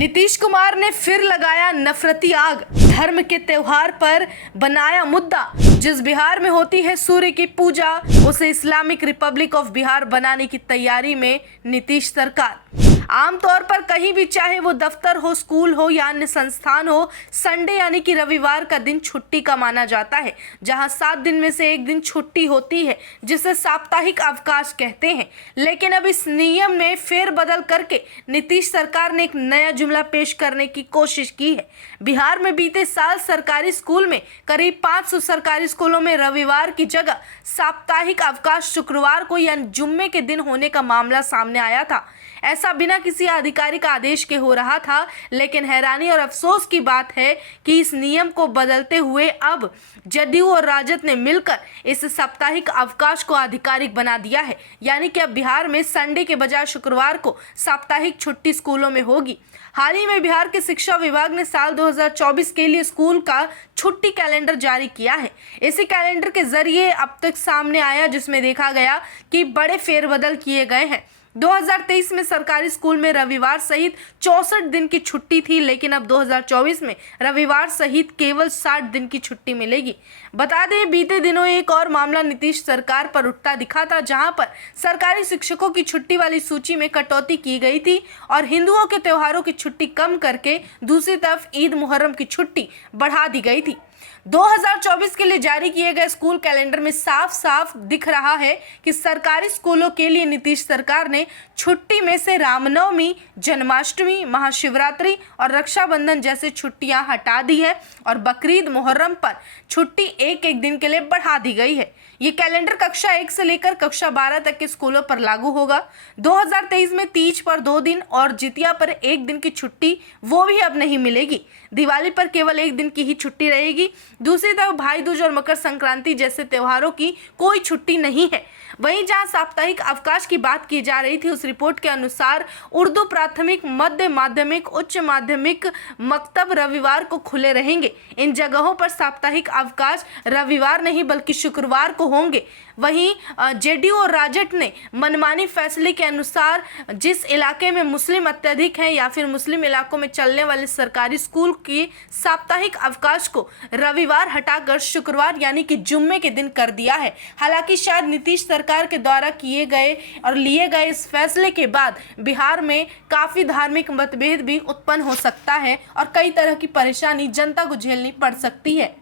नीतीश कुमार ने फिर लगाया नफरती आग, धर्म के त्योहार पर बनाया मुद्दा। जिस बिहार में होती है सूर्य की पूजा, उसे इस्लामिक रिपब्लिक ऑफ बिहार बनाने की तैयारी में नीतीश सरकार। आमतौर पर कहीं भी, चाहे वो दफ्तर हो, स्कूल हो या अन्य संस्थान हो, संडे यानी कि रविवार का दिन छुट्टी का माना जाता है, जहां 7 दिन में से एक दिन छुट्टी होती है, जिसे साप्ताहिक अवकाश कहते हैं। लेकिन अब इस नियम में फेरबदल करके नीतीश सरकार ने एक नया जुमला पेश करने की कोशिश की है। बिहार में बीते साल सरकारी स्कूल में करीब 500 सरकारी स्कूलों में रविवार की जगह साप्ताहिक अवकाश शुक्रवार को यानी जुम्मे के दिन होने का मामला सामने आया था। ऐसा बिना किसी आधिकारिक आदेश के हो रहा था, लेकिन हैरानी और अफसोस की बात है कि इस नियम को बदलते हुए अब जदयू और राजद ने मिलकर इस साप्ताहिक अवकाश को आधिकारिक बना दिया है। यानी कि अब बिहार में संडे के बजाय शुक्रवार को साप्ताहिक छुट्टी स्कूलों में होगी। हाल ही में बिहार के शिक्षा विभाग ने साल 2024 के लिए स्कूल का छुट्टी कैलेंडर जारी किया है। इसी कैलेंडर के जरिए अब तक सामने आया, जिसमें देखा गया कि बड़े फेरबदल किए गए हैं। 2023 में सरकारी स्कूल में रविवार सहित 64 दिन की छुट्टी थी, लेकिन अब 2024 में रविवार सहित केवल 60 दिन की छुट्टी मिलेगी। बता दें, बीते दिनों एक और मामला नीतीश सरकार पर उठता दिखा था, जहां पर सरकारी शिक्षकों की छुट्टी वाली सूची में कटौती की गई थी और हिंदुओं के त्योहारों की छुट्टी कम करके दूसरी तरफ ईद मुहर्रम की छुट्टी बढ़ा दी गई थी। 2024 के लिए जारी किए गए स्कूल कैलेंडर में साफ साफ दिख रहा है कि सरकारी स्कूलों के लिए नीतीश सरकार ने छुट्टी में से रामनवमी, जन्माष्टमी, महाशिवरात्रि और रक्षाबंधन जैसे छुट्टियां हटा दी है और बकरीद, मुहर्रम पर छुट्टी एक एक दिन के लिए बढ़ा दी गई है। ये कैलेंडर कक्षा 1 से लेकर कक्षा 12 तक के स्कूलों पर लागू होगा। 2023 में तीज पर 2 दिन और जितिया पर 1 दिन की छुट्टी वो भी अब नहीं मिलेगी। दिवाली पर केवल 1 दिन की ही छुट्टी रहेगी। दूसरी तरफ भाई दूज और मकर संक्रांति जैसे त्योहारों की कोई छुट्टी नहीं है। वहीं जहां साप्ताहिक अवकाश की बात की जा रही थी, उस रिपोर्ट के अनुसार उर्दू प्राथमिक, मध्य माध्यमिक, उच्च माध्यमिक मकतब रविवार को खुले रहेंगे। इन जगहों पर साप्ताहिक अवकाश रविवार नहीं बल्कि शुक्रवार को होंगे। वहीं जेडीयू और राजद ने मनमानी फैसले के अनुसार जिस इलाके में मुस्लिम अत्यधिक हैं या फिर मुस्लिम इलाकों में चलने वाले सरकारी स्कूल की साप्ताहिक अवकाश को रविवार हटाकर शुक्रवार यानी कि जुम्मे के दिन कर दिया है। हालांकि शायद नीतीश सरकार के द्वारा किए गए और लिए गए इस फैसले के बाद बिहार में काफी धार्मिक मतभेद भी उत्पन्न हो सकता है और कई तरह की परेशानी जनता को झेलनी पड़ सकती है।